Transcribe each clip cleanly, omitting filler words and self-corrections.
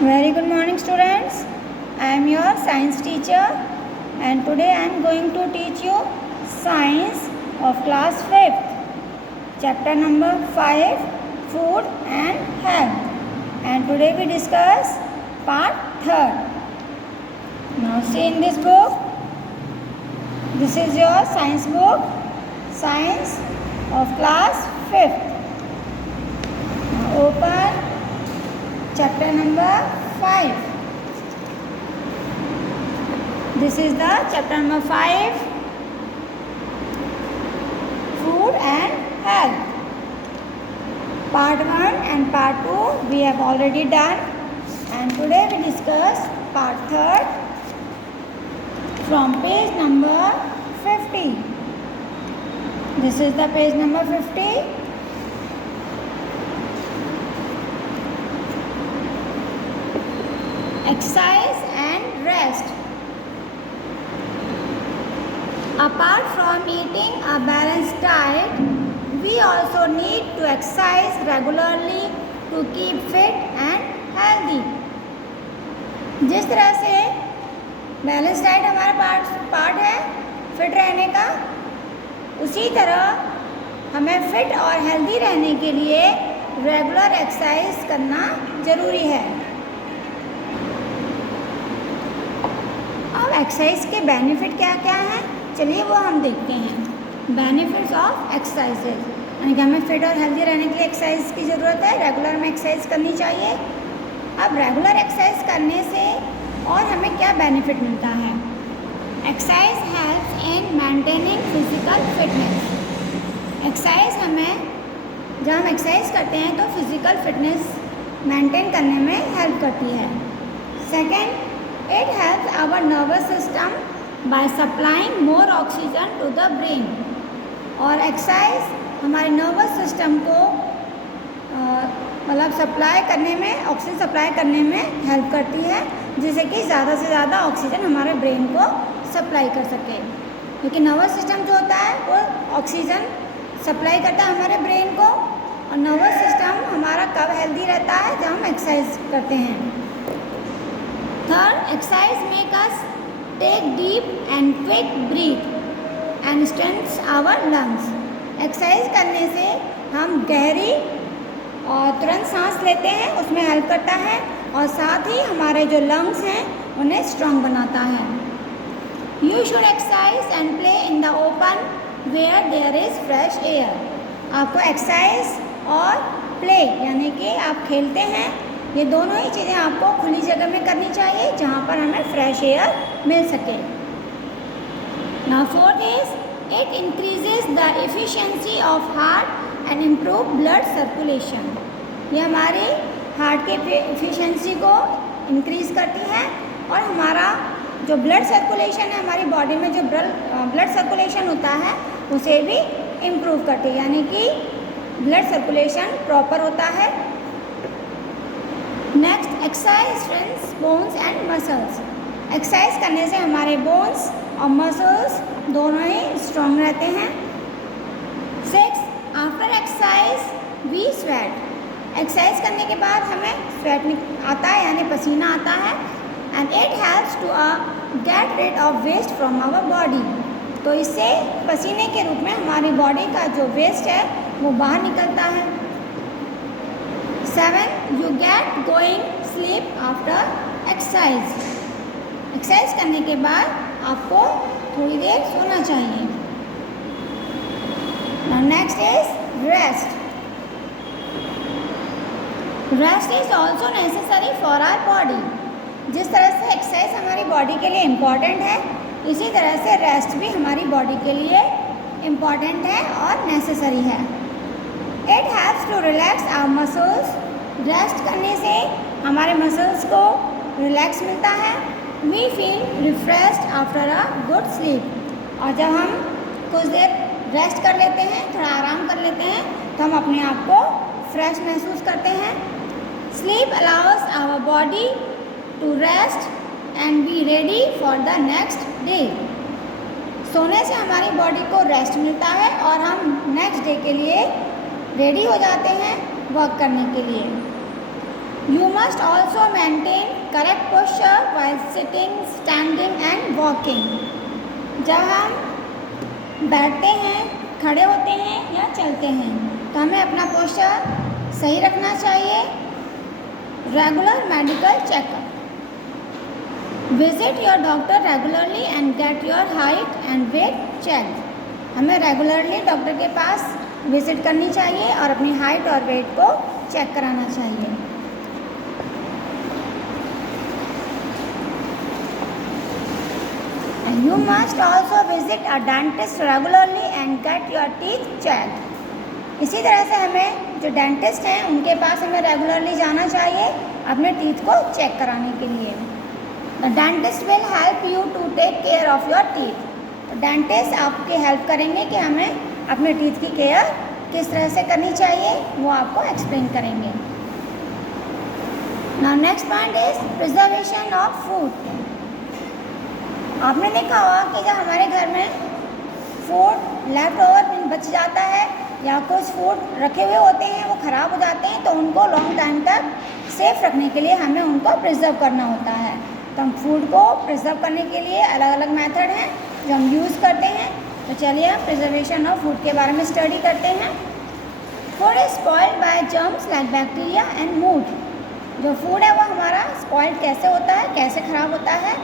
Very good morning, students. I am your science teacher and today I am going to teach you science of class 5th, chapter number 5, food and health. And today we discuss part 3rd. Now see in this book, this is your science book, science of class 5th. Now open chapter number 5. This is the chapter number 5, food and health. Part 1 and part 2 we have already done, and today we discuss part 3rd from page number 50. This is the page number 50. Exercise and rest. Apart from eating a balanced diet, we also need to exercise regularly to keep fit and healthy. जिस तरह से balance diet हमारा part है fit रहने का, उसी तरह हमें फिट और हेल्दी रहने के लिए रेगुलर एक्सरसाइज करना ज़रूरी है। अब एक्सरसाइज के बेनिफिट क्या क्या हैं, चलिए वो हम देखते हैं। बेनिफिट्स ऑफ एक्सरसाइजेज, यानी कि हमें फिट और हेल्दी रहने के लिए एक्सरसाइज की ज़रूरत है, रेगुलर में एक्सरसाइज करनी चाहिए। अब रेगुलर एक्सरसाइज करने से और हमें क्या बेनिफिट मिलता है? Exercise helps in maintaining physical fitness. Exercise हमें, जब हम एक्सरसाइज करते हैं तो फिजिकल फिटनेस मेंटेन करने में हेल्प करती है। Second, it helps our nervous system by supplying more oxygen to the brain। और एक्सरसाइज हमारे नर्वस सिस्टम को मतलब सप्लाई करने में, ऑक्सीजन सप्लाई करने में हेल्प करती है, जिससे कि ज़्यादा से ज़्यादा ऑक्सीजन हमारे ब्रेन को सप्लाई कर सके। क्योंकि नर्वस सिस्टम जो होता है वो ऑक्सीजन सप्लाई करता है हमारे ब्रेन को, और नर्वस सिस्टम हमारा कब हेल्दी रहता है? जब हम एक्सरसाइज करते हैं। Third, exercise make us take deep and quick breath and strengthens our lungs. Exercise करने से हम गहरी और तुरंत सांस लेते हैं, उसमें हेल्प करता है, और साथ ही हमारे जो लंग्स हैं उन्हें स्ट्रॉन्ग बनाता है। You should exercise and play in the open where there is fresh air. आपको एक्सरसाइज और प्ले यानी कि आप खेलते हैं, ये दोनों ही चीज़ें आपको खुली जगह में करनी चाहिए जहाँ पर हमें फ्रेश एयर मिल सके। Now fourth is it increases the efficiency of heart and improve blood circulation. ये हमारे हार्ट के एफिशिएंसी को इंक्रीज करती है, और हमारा जो ब्लड सर्कुलेशन है, हमारी बॉडी में जो ब्लड सर्कुलेशन होता है उसे भी इम्प्रूव करती है, यानी कि ब्लड सर्कुलेशन प्रॉपर होता है। Next, exercise strengths bones and muscles. Exercise करने से हमारे बोन्स और मसल्स दोनों ही स्ट्रॉन्ग रहते हैं। Six, after exercise we sweat. Exercise करने के बाद हमें स्वेट आता है, यानी पसीना आता है, and it helps to get rid of waste from our body. तो इससे पसीने के रूप में हमारी बॉडी का जो वेस्ट है वो बाहर निकलता है। 7, you get going sleep after exercise. Exercise करने के बाद आपको थोड़ी देर सोना चाहिए। Next is rest. Rest is also necessary for our body. जिस तरह से एक्सरसाइज हमारी बॉडी के लिए इम्पॉर्टेंट है, इसी तरह से रेस्ट भी हमारी बॉडी के लिए इम्पॉर्टेंट है और नेसेसरी है। It helps to relax our muscles. Rest करने से हमारे मसल्स को रिलैक्स मिलता है। We feel refreshed after a good sleep. और जब हम कुछ देर रेस्ट कर लेते हैं, थोड़ा आराम कर लेते हैं, तो हम अपने आप को फ्रेश महसूस करते हैं। Sleep allows our body to rest and be ready for the next day. सोने से हमारी बॉडी को रेस्ट मिलता है और हम नेक्स्ट डे के लिए रेडी हो जाते हैं वर्क करने के लिए। You must also maintain correct posture while sitting, standing and walking. जब हम बैठते हैं, खड़े होते हैं या चलते हैं तो हमें अपना पोस्चर सही रखना चाहिए. Regular medical checkup. Visit your doctor regularly and get your height and weight check. हमें रेगुलरली डॉक्टर के पास विजिट करनी चाहिए और अपनी हाइट और वेट को चेक कराना चाहिए. And you must also visit a dentist regularly and get your teeth checked. इसी तरह से हमें जो डेंटिस्ट हैं उनके पास हमें रेगुलरली जाना चाहिए अपने टीथ को चेक कराने के लिए. The dentist will help you to take care of your teeth. तो डेंटिस्ट आपकी हेल्प करेंगे कि हमें अपने टीथ की केयर किस तरह से करनी चाहिए, वो आपको एक्सप्लेन करेंगे. Now next point is preservation of food. आपने देखा होगा कि जब हमारे घर में फूड लेफ्ट ओवर बच जाता है या कुछ फूड रखे हुए होते हैं वो ख़राब हो जाते हैं तो उनको लॉन्ग टाइम तक सेफ रखने के लिए हमें उनको प्रिजर्व करना होता है. तो हम फूड को प्रिजर्व करने के लिए अलग अलग मेथड हैं जो हम यूज़ करते हैं. तो चलिए हम प्रिजर्वेशन ऑफ फूड के बारे में स्टडी करते हैं. Food is spoiled bye germs like bacteria and mood. जो फूड है वो हमारा स्पॉइल्ड कैसे होता है, कैसे ख़राब होता है?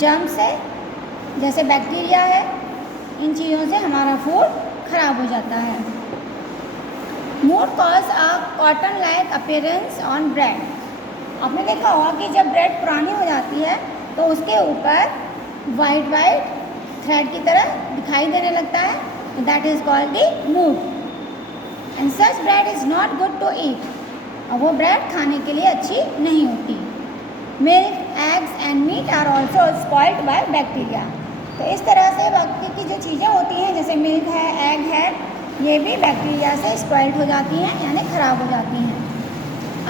जर्म से, जैसे बैक्टीरिया है, इन चीज़ों से हमारा फूड खराब हो जाता है. More cause a cotton like appearance on bread. आपने देखा होगा कि जब ब्रेड पुरानी हो जाती है तो उसके ऊपर वाइट वाइट थ्रेड की तरह दिखाई देने लगता है. That is called the mould. And such bread is not good to eat. और वो ब्रेड खाने के लिए अच्छी नहीं होती. Milk, eggs and meat are also spoiled by bacteria. तो इस तरह से बाकी की जो चीज़ें होती हैं जैसे मिल्क है, एग है, ये भी बैक्टीरिया से स्पॉइल्ड हो जाती हैं यानी ख़राब हो जाती हैं.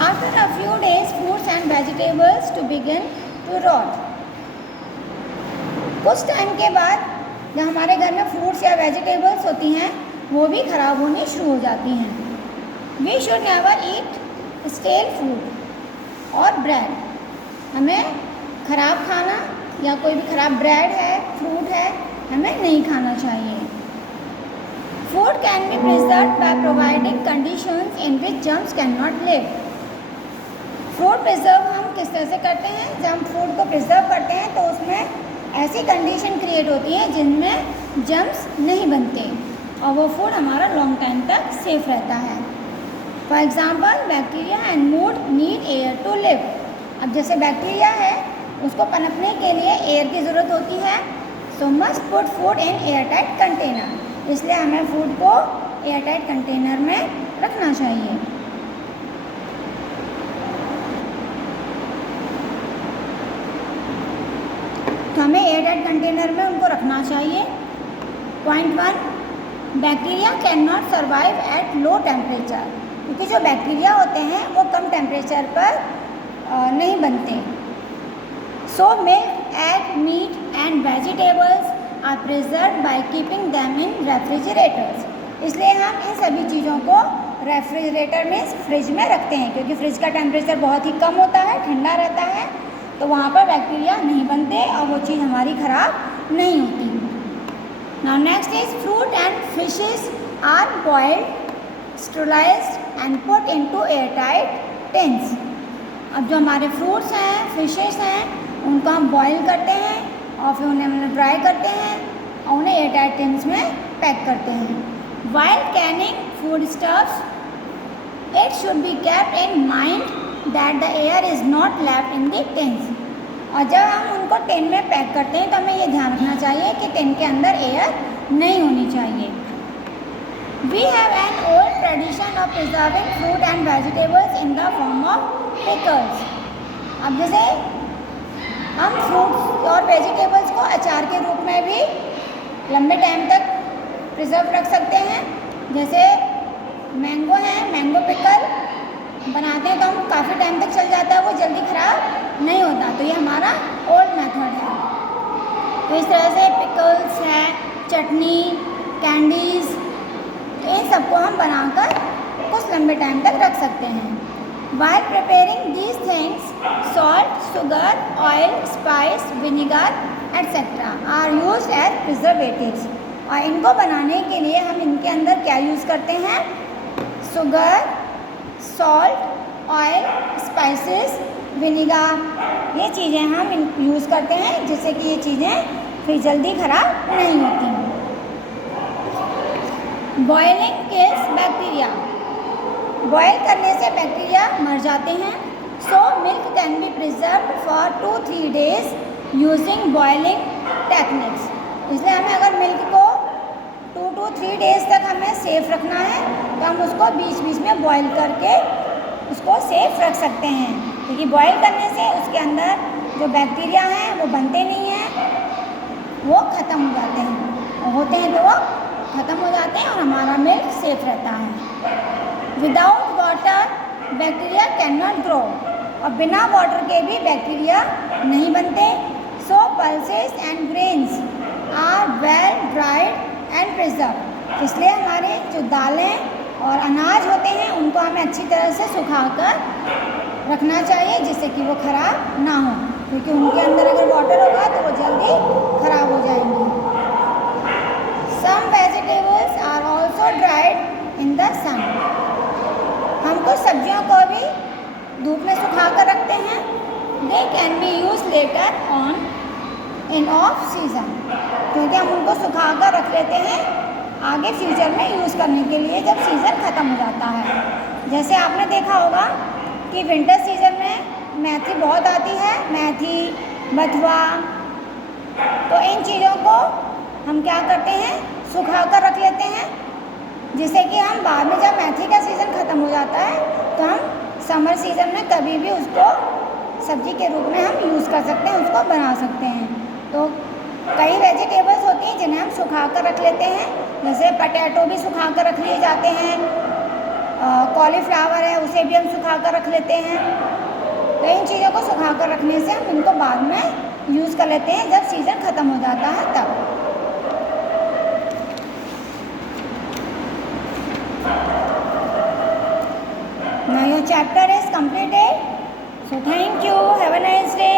After a few days fruits and vegetables to begin to rot. कुछ टाइम के बाद जब हमारे घर में फ्रूट्स या वेजिटेबल्स होती हैं वो भी ख़राब होनी शुरू हो जाती हैं. We should never eat stale food और ब्रेड. हमें ख़राब खाना या कोई भी ख़राब ब्रेड है, फ्रूट है, हमें नहीं खाना चाहिए. Food can be preserve by providing conditions in which germs can not live. Food preserve हम किस तरह से करते हैं? जब हम फूड को प्रिजर्व करते हैं तो उसमें ऐसी कंडीशन क्रिएट होती है जिनमें जर्म्स नहीं बनते और वो फूड हमारा लॉन्ग टाइम तक सेफ रहता है. For example bacteria and mould need air to live. अब जैसे बैक्टीरिया है उसको पनपने के लिए एयर की ज़रूरत होती है. सो must put food in air tight container. इसलिए हमें फूड को एयर टाइट कंटेनर में रखना चाहिए. तो हमें एयर टाइट कंटेनर में उनको रखना चाहिए. Point 1, bacteria can not survive at low temperature. क्योंकि जो बैक्टीरिया होते हैं वो कम टेम्परेचर पर नहीं बनते. So milk, egg, meat and vegetables are preserved by keeping them in refrigerators. इसलिए हम इन सभी चीज़ों को रेफ्रिजरेटर में, फ्रिज में रखते हैं क्योंकि फ्रिज का टेम्परेचर बहुत ही कम होता है, ठंडा रहता है, तो वहाँ पर बैक्टीरिया नहीं बनते और वो चीज़ हमारी ख़राब नहीं होती. Now next is fruit and fishes are boiled, sterilised and put into airtight tins. अब जो हमारे फ्रूट्स हैं, फिशेस हैं, उनको हम बॉईल करते हैं और फिर उन्हें ड्राई करते हैं और उन्हें एयरटाइट टिन्स में पैक करते हैं. While canning food stuffs it should be kept in mind that the air is not left in the tins. और जब हम उनको टिन में पैक करते हैं तो हमें ये ध्यान रखना चाहिए कि टिन के अंदर एयर नहीं होनी चाहिए. We have an old tradition of preserving fruit and vegetables in the form of pickles. अब जैसे हम फ्रूट्स और वेजिटेबल्स को अचार के रूप में भी लंबे टाइम तक प्रिजर्व रख सकते हैं. जैसे मैंगो है, मैंगो पिकल बनाते हैं तो हम काफ़ी टाइम तक चल जाता है, वो जल्दी ख़राब नहीं होता. तो ये हमारा ओल्ड मेथड है. तो इस तरह से पिकल्स है, चटनी, कैंडीज़, इन सबको हम बनाकर कुछ लंबे टाइम तक रख सकते हैं. While preparing these things, salt, sugar, oil, spice, vinegar, etc. are used as preservatives. और इनको बनाने के लिए हम इनके अंदर क्या यूज़ करते हैं? Sugar, salt, oil, spices, vinegar, ये चीज़ें हम यूज़ करते हैं जिससे कि ये चीज़ें फिर जल्दी ख़राब नहीं होती। Boiling kills bacteria. बॉयल करने से बैक्टीरिया मर जाते हैं। So milk can be preserve for 2-3 days using boiling techniques. इसलिए हमें अगर मिल्क को 2 to 3 days तक हमें सेफ रखना है तो हम उसको बीच बीच में बॉयल करके उसको सेफ रख सकते हैं, क्योंकि बॉयल करने से उसके अंदर जो बैक्टीरिया हैं वो बनते नहीं हैं, वो ख़त्म हो जाते हैं, और होते हैं तो वो ख़त्म हो जाते हैं और हमारा मिल्क सेफ रहता है। Without water bacteria can not grow, और बिना वाटर के भी बैक्टीरिया नहीं बनते। So pulses and grains are well dried and preserve. इसलिए हमारे जो दालें और अनाज होते हैं उनको हमें अच्छी तरह से सुखाकर रखना चाहिए जिससे कि वो ख़राब ना हो, क्योंकि उनके अंदर अगर वाटर होगा तो वो जल्दी ख़राब हो जाएंगे। Some vegetables are also dried in the sun. हम कुछ सब्जियों को भी धूप में सुखा कर रखते हैं। They can be use later on in of season, क्योंकि हम उनको सुखा कर रख लेते हैं आगे फ्यूचर में यूज़ करने के लिए जब सीज़न ख़त्म हो जाता है। जैसे आपने देखा होगा कि विंटर सीज़न में मेथी बहुत आती है, मेथी, बथुआ, तो इन चीज़ों को हम क्या करते हैं, सुखा कर रख लेते हैं, जिससे कि हम बाद में जब मेथी का सीज़न ख़त्म हो जाता है तो हम समर सीज़न में कभी भी उसको सब्जी के रूप में हम यूज़ कर सकते हैं, उसको बना सकते हैं। तो कई वेजिटेबल्स होती हैं जिन्हें हम सुखा कर रख लेते हैं, जैसे पटेटो भी सुखा कर रख लिए जाते हैं, कॉलीफ्लावर है उसे भी हम सुखा कर रख लेते हैं। तो इन चीज़ों को सुखा कर रखने से हम इनको बाद में यूज़ कर लेते हैं जब सीज़न ख़त्म हो जाता है तब। Now your chapter is completed. So thank you. Have a nice day.